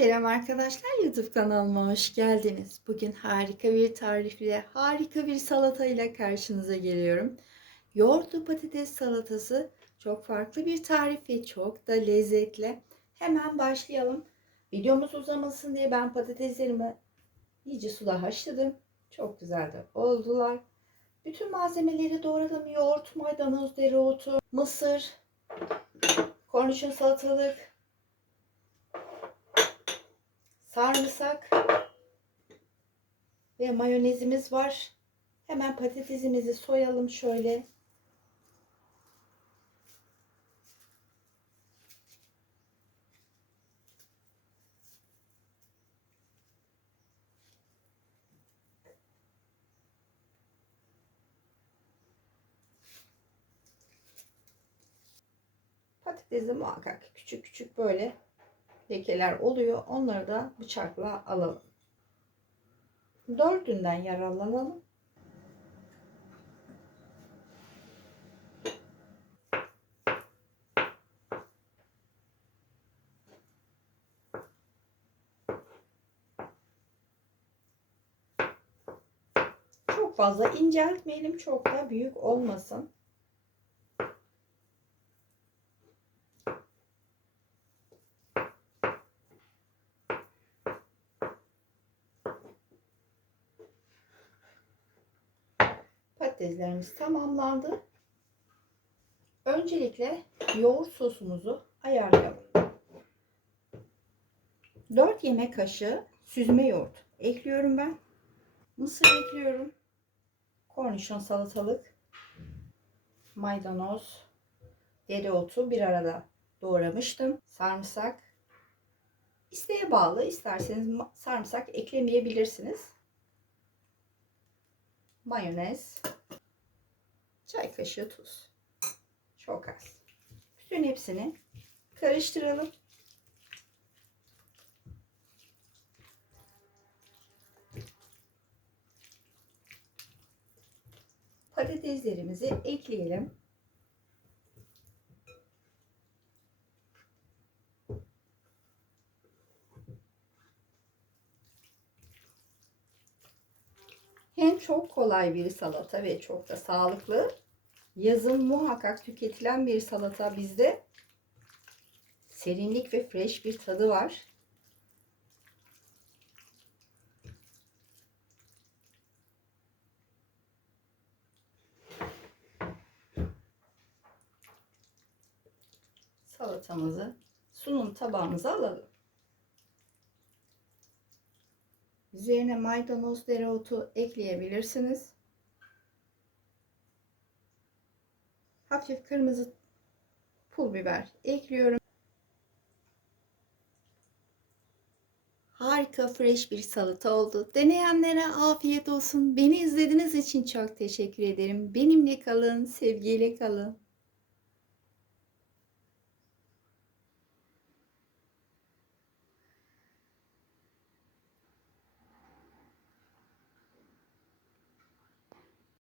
Selam arkadaşlar YouTube kanalıma hoş geldiniz. Bugün harika bir tarifle, harika bir salata ile karşınıza geliyorum. Yoğurtlu patates salatası çok farklı bir tarif ve çok da lezzetli. Hemen başlayalım. Videomuz uzamasın diye ben patateslerimi iyice suda haşladım. Çok güzel de oldular. Bütün malzemeleri doğradım. Yoğurt, maydanoz, dereotu, mısır, kornişon salatalık, sarımsak ve mayonezimiz var. Hemen patatesimizi soyalım şöyle. Patatesi muhakkak küçük küçük böyle lekeler oluyor. Onları da bıçakla alalım. Dördünden yararlanalım. Çok fazla inceltmeyelim. Çok da büyük olmasın. Patateslerimiz tamamlandı. Öncelikle yoğurt sosumuzu ayarlayalım. 4 yemek kaşığı süzme yoğurt ekliyorum ben. Mısır ekliyorum. Kornişon salatalık, maydanoz, dereotu bir arada doğramıştım. Sarımsak. İsteğe bağlı. İsterseniz sarımsak eklemeyebilirsiniz mayonez, çay kaşığı tuz. Çok az. Bütün hepsini karıştıralım. Patateslerimizi ekleyelim. Hem çok kolay bir salata ve çok da sağlıklı. Yazın muhakkak tüketilen bir salata bizde. Serinlik ve fresh bir tadı var. Salatamızı sunum tabağımıza alalım. Üzerine maydanoz, dereotu ekleyebilirsiniz. Hafif kırmızı pul biber ekliyorum. Harika fresh bir salata oldu. Deneyenlere afiyet olsun. Beni izlediğiniz için çok teşekkür ederim. Benimle kalın, sevgiyle kalın.